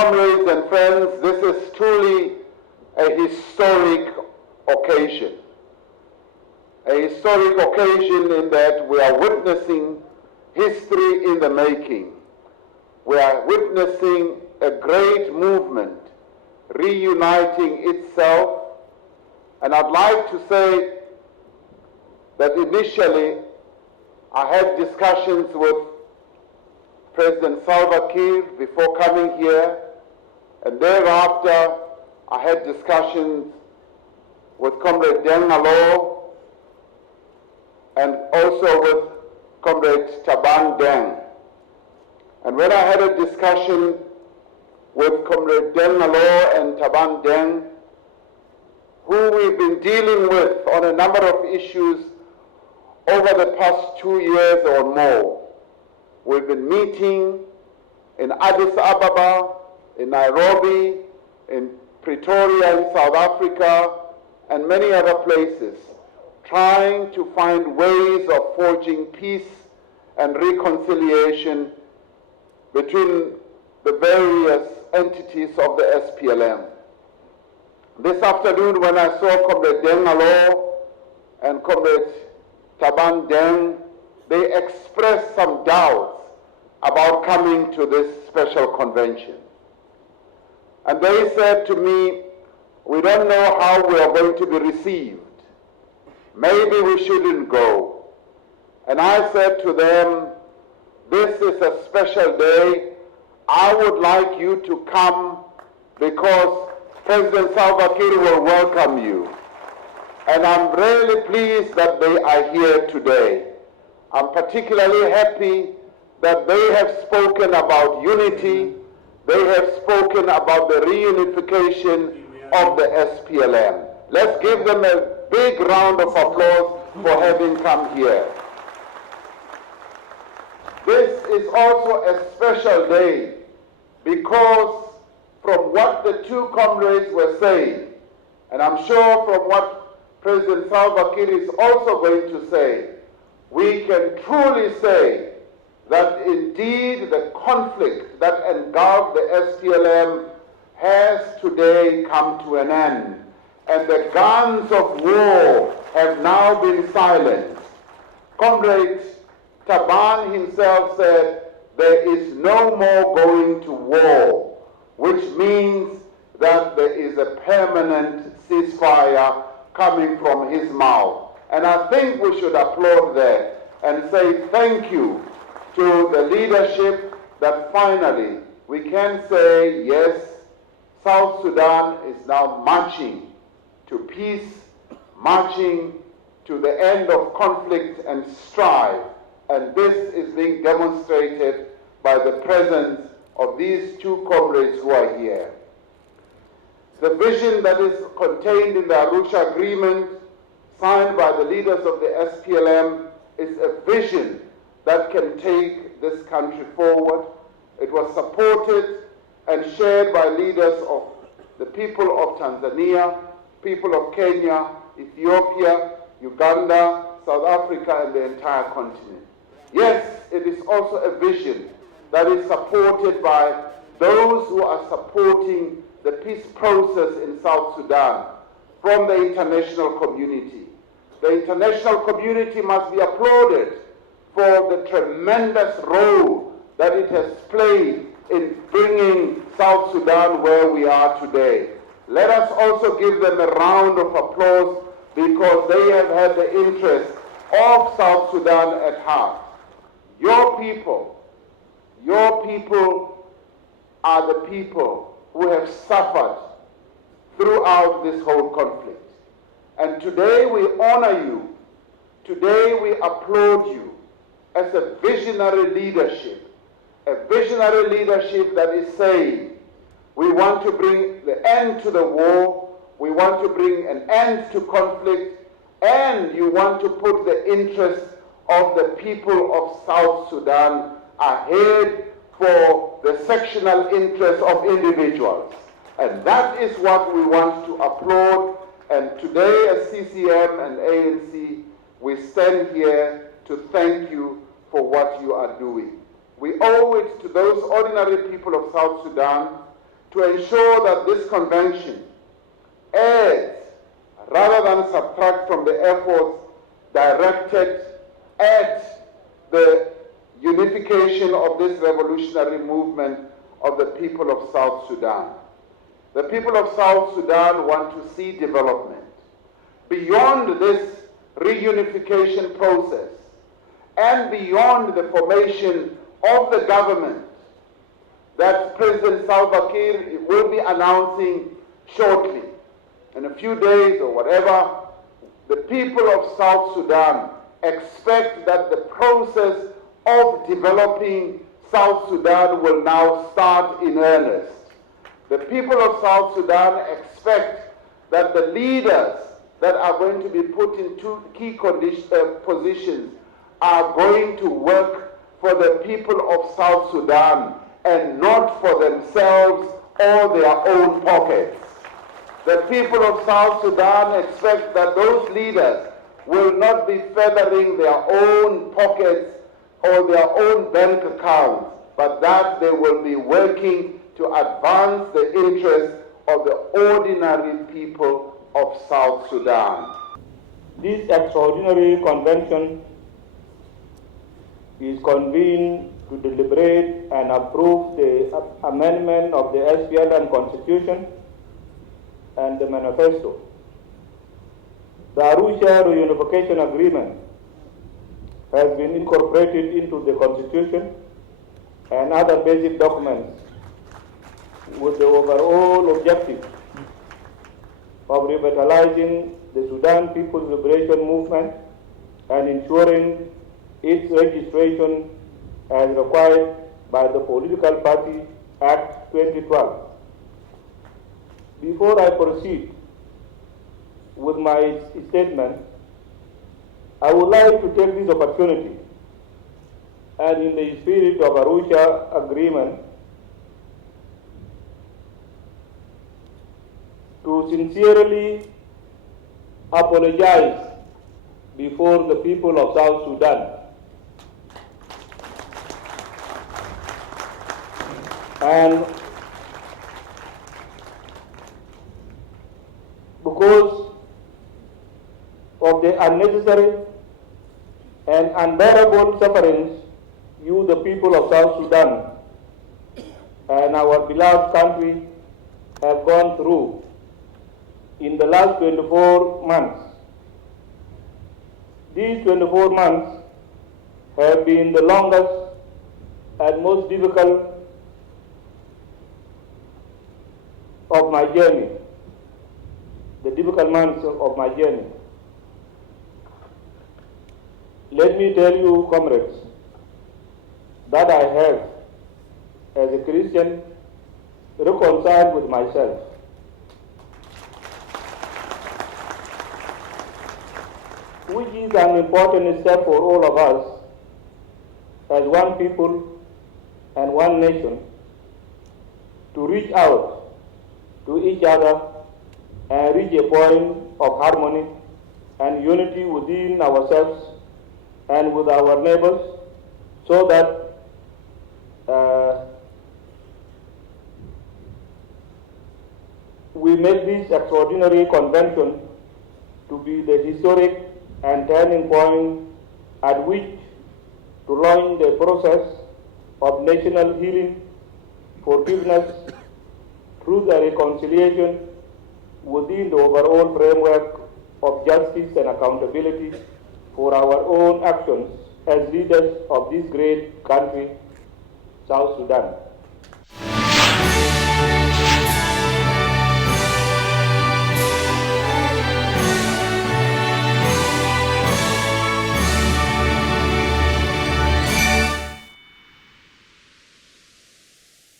Comrades and friends, this is truly a historic occasion. A historic occasion in that we are witnessing history in the making. We are witnessing a great movement reuniting itself. And I'd like to say that initially I had discussions with President Salva Kiir before coming here, and thereafter I had discussions with Comrade Deng Alo and also with Comrade Taban Deng. And when I had a discussion with Comrade Deng Alo and Taban Deng, who we've been dealing with on a number of issues over the past 2 years or more. We've been meeting in Addis Ababa, in Nairobi, in Pretoria in South Africa, and many other places, trying to find ways of forging peace and reconciliation between the various entities of the SPLM. This afternoon, when I saw Comrade Deng Alo and Comrade Taban Deng, they expressed some doubts about coming to this special convention. And they said to me, we don't know how we are going to be received. Maybe we shouldn't go. And I said to them, this is a special day. I would like you to come because President Salva Kiir will welcome you. And I'm really pleased that they are here today. I'm particularly happy that they have spoken about unity. They have spoken about the reunification of the SPLM. Let's give them a big round of applause for having come here. This is also a special day because from what the two comrades were saying, and I'm sure from what President Salva Kiir is also going to say, we can truly say that indeed the conflict that engulfed the SPLM has today come to an end, and the guns of war have now been silenced. Comrade Taban himself said, there is no more going to war, which means that there is a permanent ceasefire coming from his mouth. And I think we should applaud that and say thank you to the leadership that finally we can say, yes, South Sudan is now marching to peace, marching to the end of conflict and strife. And this is being demonstrated by the presence of these two comrades who are here. The vision that is contained in the Arusha Agreement, signed by the leaders of the SPLM, is a vision that can take this country forward. It was supported and shared by leaders of the people of Tanzania, people of Kenya, Ethiopia, Uganda, South Africa, and the entire continent. Yes, it is also a vision that is supported by those who are supporting the peace process in South Sudan from the international community. The international community must be applauded for the tremendous role that it has played in bringing South Sudan where we are today. Let us also give them a round of applause because they have had the interest of South Sudan at heart. Your people are the people who have suffered throughout this whole conflict. And today we honor you. Today we applaud you as a visionary leadership that is saying, we want to bring the end to the war, we want to bring an end to conflict, and you want to put the interests of the people of South Sudan ahead for the sectional interests of individuals. And that is what we want to applaud. And today as CCM and ANC, we stand here to thank you for what you are doing. We owe it to those ordinary people of South Sudan to ensure that this convention adds rather than subtract from the efforts directed at the unification of this revolutionary movement of the people of South Sudan. The people of South Sudan want to see development. Beyond this reunification process and beyond the formation of the government that President Salva Kiir will be announcing shortly, in a few days or whatever, the people of South Sudan expect that the process of developing South Sudan will now start in earnest. The people of South Sudan expect that the leaders that are going to be put into key positions are going to work for the people of South Sudan and not for themselves or their own pockets. The people of South Sudan expect that those leaders will not be feathering their own pockets or their own bank accounts, but that they will be working to advance the interests of the ordinary people of South Sudan. This extraordinary convention is convened to deliberate and approve the amendment of the SPLM Constitution and the Manifesto. The Arusha Reunification Agreement has been incorporated into the Constitution and other basic documents with the overall objective of revitalizing the Sudan People's Liberation Movement and ensuring its registration as required by the Political Party Act 2012. Before I proceed with my statement, I would like to take this opportunity and in the spirit of Arusha Agreement to sincerely apologize before the people of South Sudan. And because of the unnecessary and unbearable sufferings you, the people of South Sudan, and our beloved country have gone through in the last 24 months. These 24 months have been the longest and most difficult of my journey, the difficult months of my journey. Let me tell you, comrades, that I have, as a Christian, reconciled with myself. Which is an important step for all of us as one people and one nation to reach out to each other and reach a point of harmony and unity within ourselves and with our neighbors, so that we make this extraordinary convention to be the historic and turning point at which to launch the process of national healing, forgiveness, truth and reconciliation within the overall framework of justice and accountability for our own actions as leaders of this great country, South Sudan.